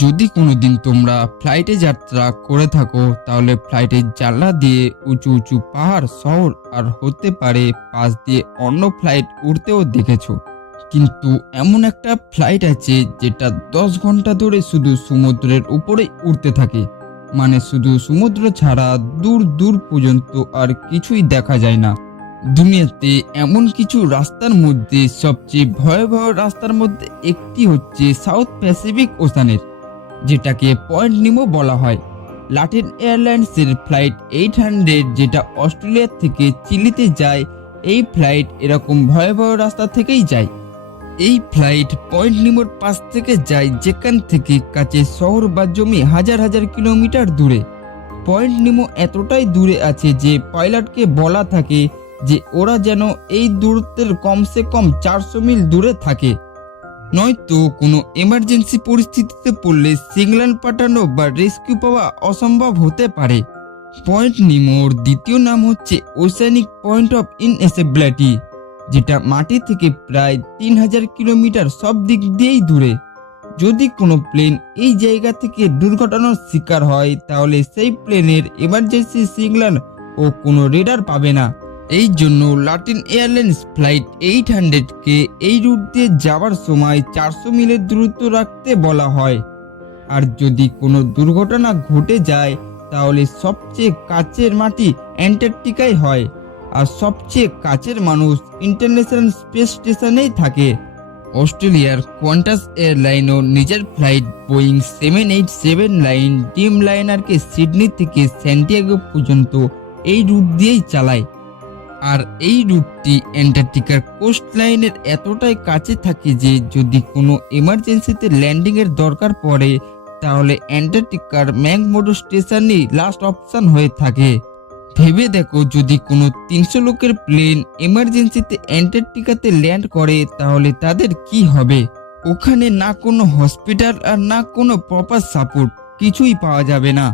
যদি কোনোদিন তোমরা ফ্লাইটে যাত্রা করে থাকো তাহলে ফ্লাইটের জানলা দিয়ে উঁচু উঁচু পাহাড়, শহর আর হতে পারে পাশ দিয়ে অন্য ফ্লাইট উড়তেও দেখেছো। কিন্তু এমন একটা ফ্লাইট আছে যেটা 10 ঘন্টা ধরে শুধু সমুদ্রের উপরেই উড়তে থাকে। মানে শুধু সমুদ্র ছাড়া দূর দূর পর্যন্ত আর কিছুই দেখা যায় না। দুনিয়াতে এমন কিছু রাস্তার মধ্যে সবচেয়ে ভয়াবহ রাস্তার মধ্যে একটি হচ্ছে সাউথ প্যাসিফিক ওশানের, যেটাকে পয়েন্ট নিমো বলা হয়। লাটিন এয়ারলাইন্সের ফ্লাইট 800 যেটা অস্ট্রেলিয়া থেকে চিলিতে যায়, এই ফ্লাইট এরকম ভয়াবহ রাস্তা থেকেই যায়। এই ফ্লাইট পয়েন্ট নিমোর পাশ থেকে যায়, যেখান থেকে কাছে শহর বা জমি হাজার হাজার কিলোমিটার দূরে। পয়েন্ট নিমো এতটাই দূরে আছে যে পাইলটকে বলা থাকে যে ওরা যেন এই দূরত্বের কমসে কম 400 মিল দূরে থাকে, নয়তো কোনো এমার্জেন্সি পরিস্থিতিতে পড়লে সিগন্যাল পাঠানো বা রেস্কিউ পাওয়া অসম্ভব হতে পারে। পয়েন্ট নিমোর দ্বিতীয় নাম হচ্ছে ওশেনিক পয়েন্ট অফ ইনএসেবিলিটি, যেটা মাটি থেকে প্রায় 3000 কিলোমিটার সব দিক দিয়েই দূরে। যদি কোনো প্লেন এই জায়গা থেকে দুর্ঘটনার শিকার হয় তাহলে সেই প্লেনের এমার্জেন্সি সিগন্যাল ও কোনো রেডার পাবে না। এই জন্য লাটিন এয়ারলাইন্স ফ্লাইট 800-কে এই রুট দিয়ে যাওয়ার সময় 400 মিলের দূরত্ব রাখতে বলা হয়। আর যদি কোনো দুর্ঘটনা ঘটে যায় তাহলে সবচেয়ে কাছের মাটি অ্যান্টার্কটিকায় হয়, আর সবচেয়ে কাছের মানুষ ইন্টারন্যাশনাল স্পেস স্টেশনেই থাকে। অস্ট্রেলিয়ার কোয়ান্টাস এয়ারলাইনও নিজের ফ্লাইট বোয়িং 787 ড্রিম লাইনারকে সিডনি থেকে স্যান্টিয়াগো পর্যন্ত এই রুট দিয়েই চালায়। আর এই রুটটি অ্যান্টার্কটিকার কোস্ট লাইনের এতটাই কাছে থাকে যে যদি কোনো এমার্জেন্সিতে ল্যান্ডিংয়ের দরকার পড়ে তাহলে অ্যান্টার্কটিকার ম্যাকমোডো স্টেশনই লাস্ট অপশন হয়ে থাকে। ভেবে দেখো, যদি কোনো 300 লোকের প্লেন এমার্জেন্সিতে অ্যান্টার্কটিকাতে ল্যান্ড করে তাহলে তাদের কি হবে? ওখানে না কোনো হসপিটাল আর না কোনো প্রপার সাপোর্ট, কিছুই পাওয়া যাবে না।